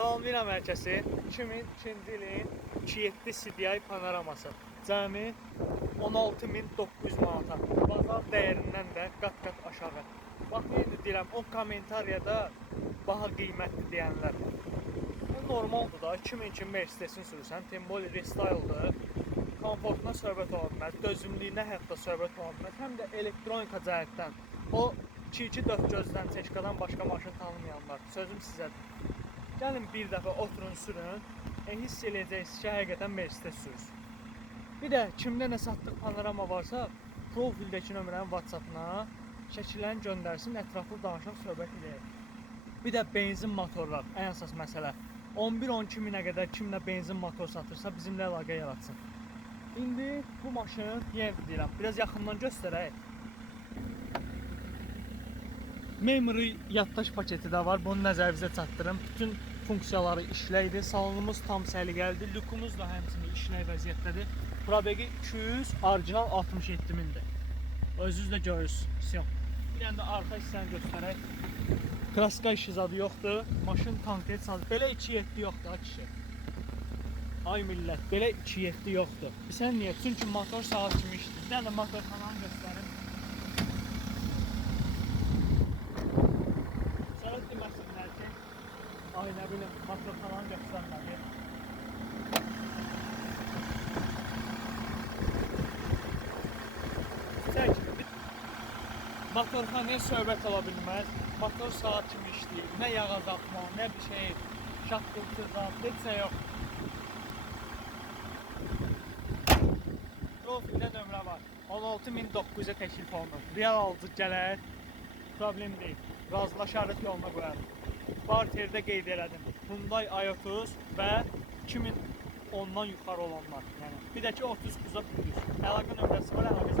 Salamlayıram hər kəsi. 2002-ci ilin 2.7 CDI panoraması. Cəmi 16.900 manata. Bazar dəyərindən də qat-qat aşağı. Bax, indi deyirəm, o kommentariyada baha qiymətli deyənlər. Normaldır da, 2002 Mercedes-in sürürsən, Timboli restyle'dır. Komfortuna söhbət ola bilməz, dözümlüyünə hətta söhbət ola bilməz. Həm də elektronika cəhətdən o 2-2-4 gözdən, çeşkadan başqa maşın tanımayanlar, sözüm sizədir. Gəlin bir dəfə oturun, sürün, hiss eləyəcəksiniz ki, həqiqətən Mercedes sürürsün. Bir də kimdə nə satdıq panorama varsa, profildəki nömrənin WhatsApp-ına şəkillərini göndərsin, ətraflı danışaq, söhbət edək. Bir də benzin motorlar, ən əsas məsələ. 11-12 minə qədər kimlə benzin motor satırsa bizimlə əlaqə yaratsın. İndi bu maşın, yenə deyirəm, biraz yaxından göstərək. Memory yaddaş paketi də var, bunu nəzərinizə çatdırım. Bütün funksiyaları işləkdir, salonumuz tam səliqəlidir, lükumuz da həmçinin işlək vəziyyətdədir. Probegi 200, orijinal 67 mindir. Özünüz də görürsünüz. Bir dənə də arxa hissəni göstərək. Kraska işi zadı yoxdur, maşın konkret sadı. Belə 2.7 yoxdur, kişi. Ay millət, belə 2.7 yoxdur. Bilsən niyə? Çünki motor saat kimi işdir. Bir dənə də motorxananı göstərim. Sonra deməsinlər ki, ay nə bilim, motorxananı göstərməli. Motorxanaya söhbət ola bilməz. Motor saat kimi işləyir. Nə yağ azaltma, nə bir şey, şaqqıltıdan, heç nə yox. Profildə nömrə var. 16.900-ə təklif olunur. Real alıcı gələr, problem deyil. Razılaşarıq, yoluna qoyarıq. Barterdə qeyd elədim. Hyundai i30 və 2010-dan yuxarı olanlar. Yəni, bir də ki 30 kuza plus. Əlaqə nömrəsi var, əlaqə